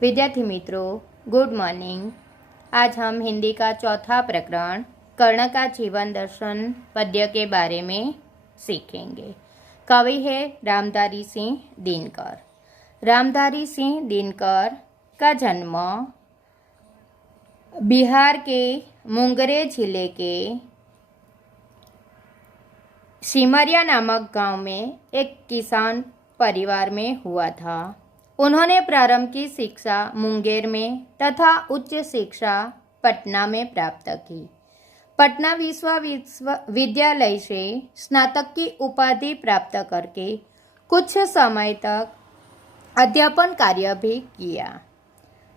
विद्यार्थी मित्रों, good morning. आज हम हिंदी का चौथा प्रकरण कर्ण का जीवन दर्शन पद्य के बारे में सीखेंगे। कवि है रामधारी सिंह दिनकर। रामधारी सिंह दिनकर का जन्म बिहार के मुंगेर जिले के सिमरिया नामक गांव में एक किसान परिवार में हुआ था। उन्होंने प्रारंभ की शिक्षा मुंगेर में तथा उच्च शिक्षा पटना में प्राप्त की। पटना विश्वविद्यालय से स्नातक की उपाधि प्राप्त करके कुछ समय तक अध्यापन कार्य भी किया।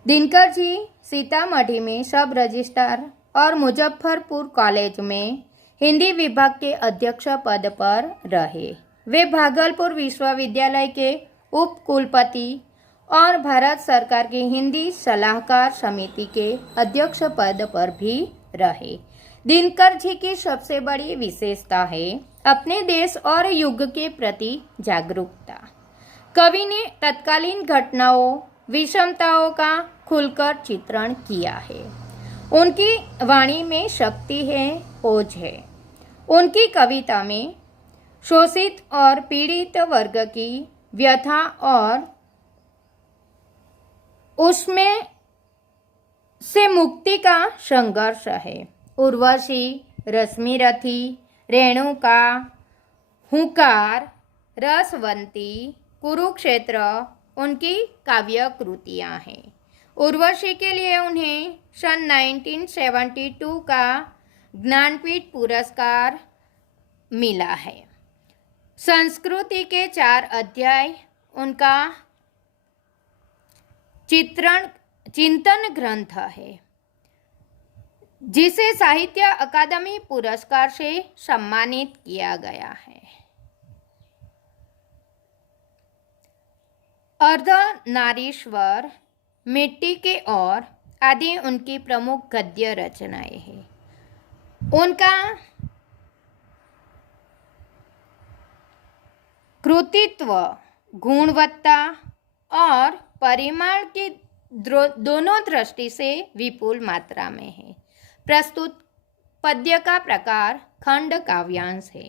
दिनकर जी सीतामढ़ी में सब रजिस्ट्रार और मुजफ्फरपुर कॉलेज में हिंदी विभाग के अध्यक्ष पद पर रहे। वे भागलपुर विश्वविद्यालय के उप कुलपति और भारत सरकार की हिंदी सलाहकार समिति के अध्यक्ष पद पर भी रहे। दिनकर जी की सबसे बड़ी विशेषता है अपने देश और युग के प्रति जागरूकता। कवि ने तत्कालीन घटनाओं, विषमताओं का खुलकर चित्रण किया है। उनकी वाणी में शक्ति है, ओज है। उनकी कविता में शोषित और पीड़ित वर्ग की व्यथा और उसमें से मुक्ति का संघर्ष है। उर्वशी, रश्मिरथी, रेणुका, हुंकार, रसवंती, कुरुक्षेत्र उनकी काव्य कृतियाँ हैं। उर्वशी के लिए उन्हें सन 1972 का ज्ञानपीठ पुरस्कार मिला है। संस्कृति के 4 अध्याय उनका चिंतन ग्रंथ है, जिसे साहित्य अकादमी पुरस्कार से सम्मानित किया गया है। अर्धनारीश्वर, मिट्टी के और आदि उनकी प्रमुख गद्य रचनाएं हैं। उनका कृतित्व गुणवत्ता और परिमाण की दोनों दृष्टि से विपुल मात्रा में है। प्रस्तुत पद्य का प्रकार खंड काव्यांश है।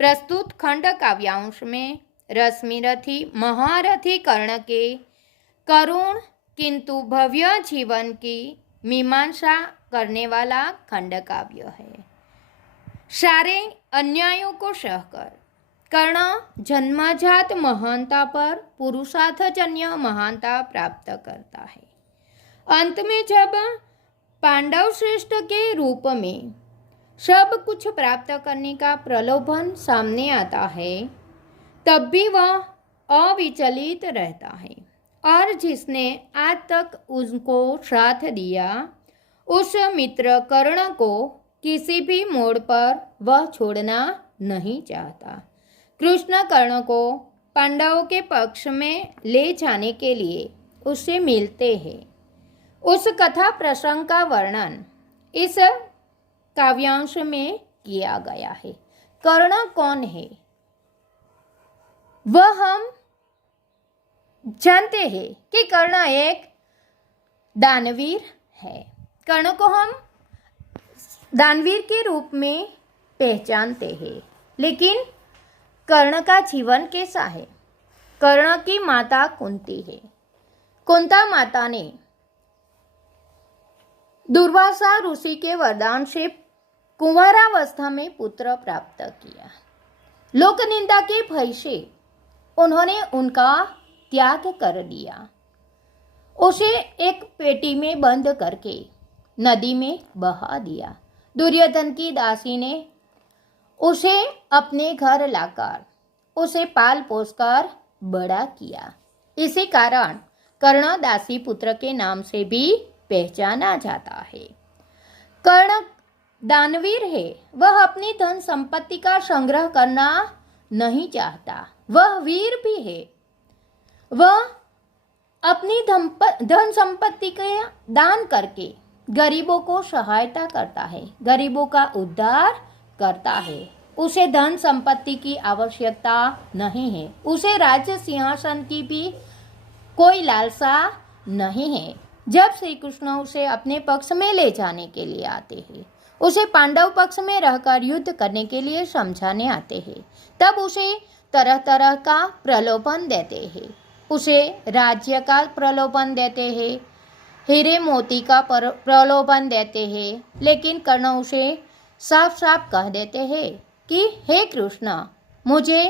प्रस्तुत खंड काव्यांश में रश्मिरथी महारथी कर्ण के करुण किंतु भव्य जीवन की मीमांसा करने वाला खंड काव्य है। सारे अन्यायों को सहकर कर्ण जन्मजात महानता पर पुरुषार्थजन्य महानता प्राप्त करता है। अंत में जब पांडव श्रेष्ठ के रूप में सब कुछ प्राप्त करने का प्रलोभन सामने आता है, तब भी वह अविचलित रहता है और जिसने आज तक उनको साथ दिया, उस मित्र कर्ण को किसी भी मोड़ पर वह छोड़ना नहीं चाहता। कृष्ण कर्ण को पांडवों के पक्ष में ले जाने के लिए उससे मिलते हैं। उस कथा प्रसंग का वर्णन इस काव्यांश में किया गया है। कर्ण कौन है वह हम जानते हैं कि कर्ण एक दानवीर है। कर्ण को हम दानवीर के रूप में पहचानते हैं, लेकिन कर्ण का जीवन कैसा है? कर्ण की माता कुंती है। कुंता माता ने दुर्वासा ऋषि के वरदान से कुंवारावस्था में पुत्र प्राप्त किया। लोक निंदा के भय से उन्होंने उनका त्याग कर दिया। उसे एक पेटी में बंद करके नदी में बहा दिया। दुर्योधन की दासी ने उसे अपने घर लाकर उसे पाल पोसकर बड़ा किया। इसी कारण कर्ण दासी पुत्र के नाम से भी पहचाना जाता है। कर्ण दानवीर है। वह अपनी धन संपत्ति का संग्रह करना नहीं चाहता। वह वीर भी है। वह अपनी धन संपत्ति का दान करके गरीबों को सहायता करता है, गरीबों का उद्धार करता है। उसे धन संपत्ति की आवश्यकता नहीं है। उसे राज्य सिंहासन की भी कोई लालसा नहीं है। जब श्री कृष्ण उसे अपने पक्ष में ले जाने के लिए आते हैं, उसे पांडव पक्ष में रहकर युद्ध करने के लिए समझाने आते हैं, तब उसे तरह तरह का प्रलोभन देते हैं। उसे राज्य का प्रलोभन देते हैं, हीरे मोती का प्रलोभन देते हैं, लेकिन कर्ण उसे साफ साफ कह देते हैं कि हे कृष्ण, मुझे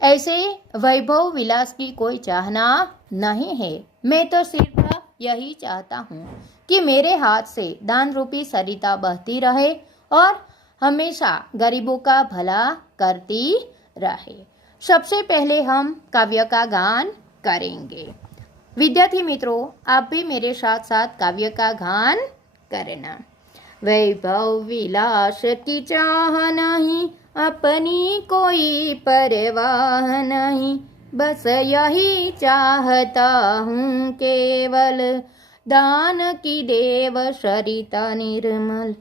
ऐसे वैभव विलास की कोई चाहना नहीं है। मैं तो सिर्फ यही चाहता हूँ कि मेरे हाथ से दान रूपी सरिता बहती रहे और हमेशा गरीबों का भला करती रहे। सबसे पहले हम काव्य का गान करेंगे। विद्यार्थी मित्रों, आप भी मेरे साथ साथ काव्य का गान करना। वैभव विलास की चाह नहीं, अपनी कोई परवाह नहीं, बस यही चाहता हूँ केवल, दान की देव सरिता निर्मल,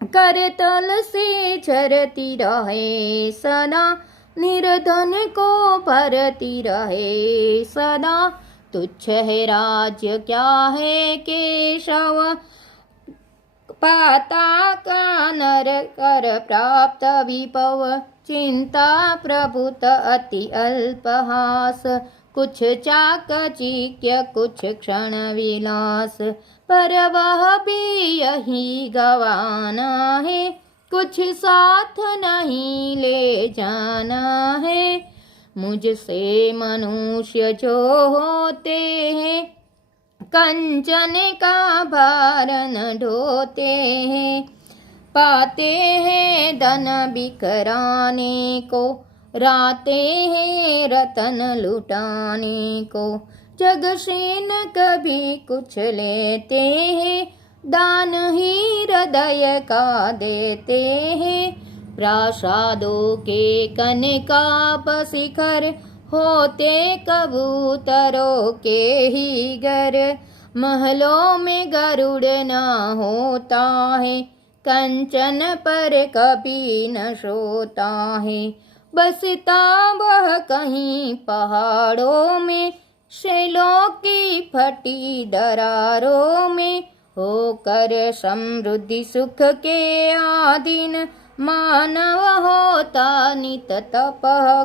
करतल से झरती रहे सदा, निर्धन को भरती रहे सदा। तुच्छ है राज्य क्या है केशव, पाता का नर कर प्राप्त विभव, चिंता प्रभुत अति अल्पहास, कुछ चाकचिक्य कुछ क्षण विलास, पर वह भी यही गवाना है, कुछ साथ नहीं ले जाना है। मुझसे मनुष्य जो होते हैं, कंचन का भार न ढोते हैं, पाते हैं धन बिखराने को, राते हैं रतन लुटाने को, जग से न कभी कुछ लेते हैं, दान ही हृदय का देते हैं। प्रासादों के कनकाप शिखर, होते कबूतरों के ही घर, महलों में गरुड़ न होता है, कंचन पर कभी न सोता है, बसता वह कहीं पहाड़ों में, शैलों की फटी दरारों में, होकर समृद्धि सुख के आधीन, मानव होता नित तप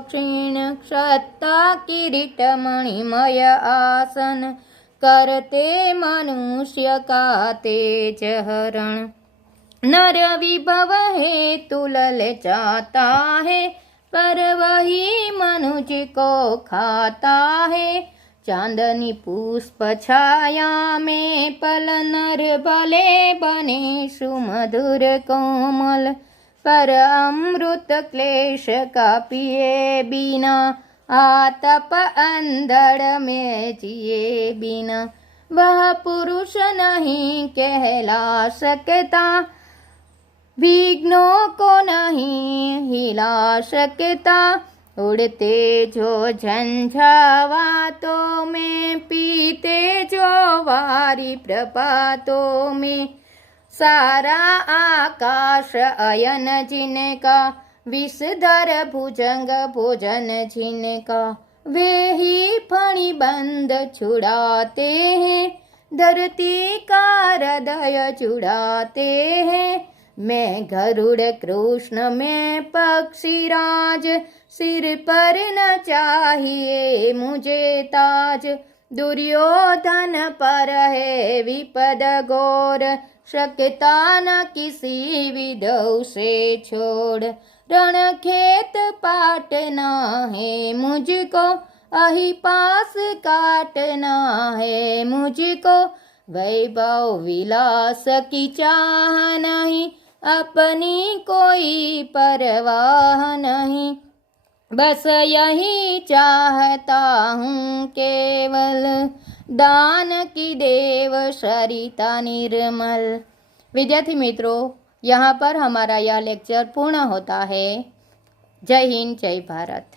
क्षीण, क्षत्ता किरीट मणिमय आसन, करते मनुष्य का तेज हरण। नर विभव हेतु ललचाता है, पर वही मनुष्य को खाता है। चांदनी पुष्प छाया में पल, नर भले बने सुमधुर कोमल, पर अमृत क्लेश का पिए बिना, आतप अंधड़ में जिए बिना, वह पुरुष नहीं कहला सकता, विघ्नों को नहीं हिला सकता। उड़ते जो झंझावातों में, पीते जो वारी प्रपातों में, सारा आकाश अयन जिनका, विषधर भुजंग भोजन जिनका, वे ही फणी बंद छुड़ाते हैं, धरती का हृदय जुड़ाते हैं। मैं गरुड़ कृष्ण में पक्षीराज, सिर पर न चाहिए मुझे ताज, दुर्योधन पर है विपद घोर, शकता न किसी विधौ से छोड़, रण खेत पाटना है मुझको, अहि पास काटना है मुझको, वैभव विलास की चाह नहीं, अपनी कोई परवाह नहीं, बस यही चाहता हूँ केवल, दान की देव सरिता निर्मल। विद्यार्थी मित्रों, यहाँ पर हमारा यह लेक्चर पूर्ण होता है। जय हिंद, जय भारत।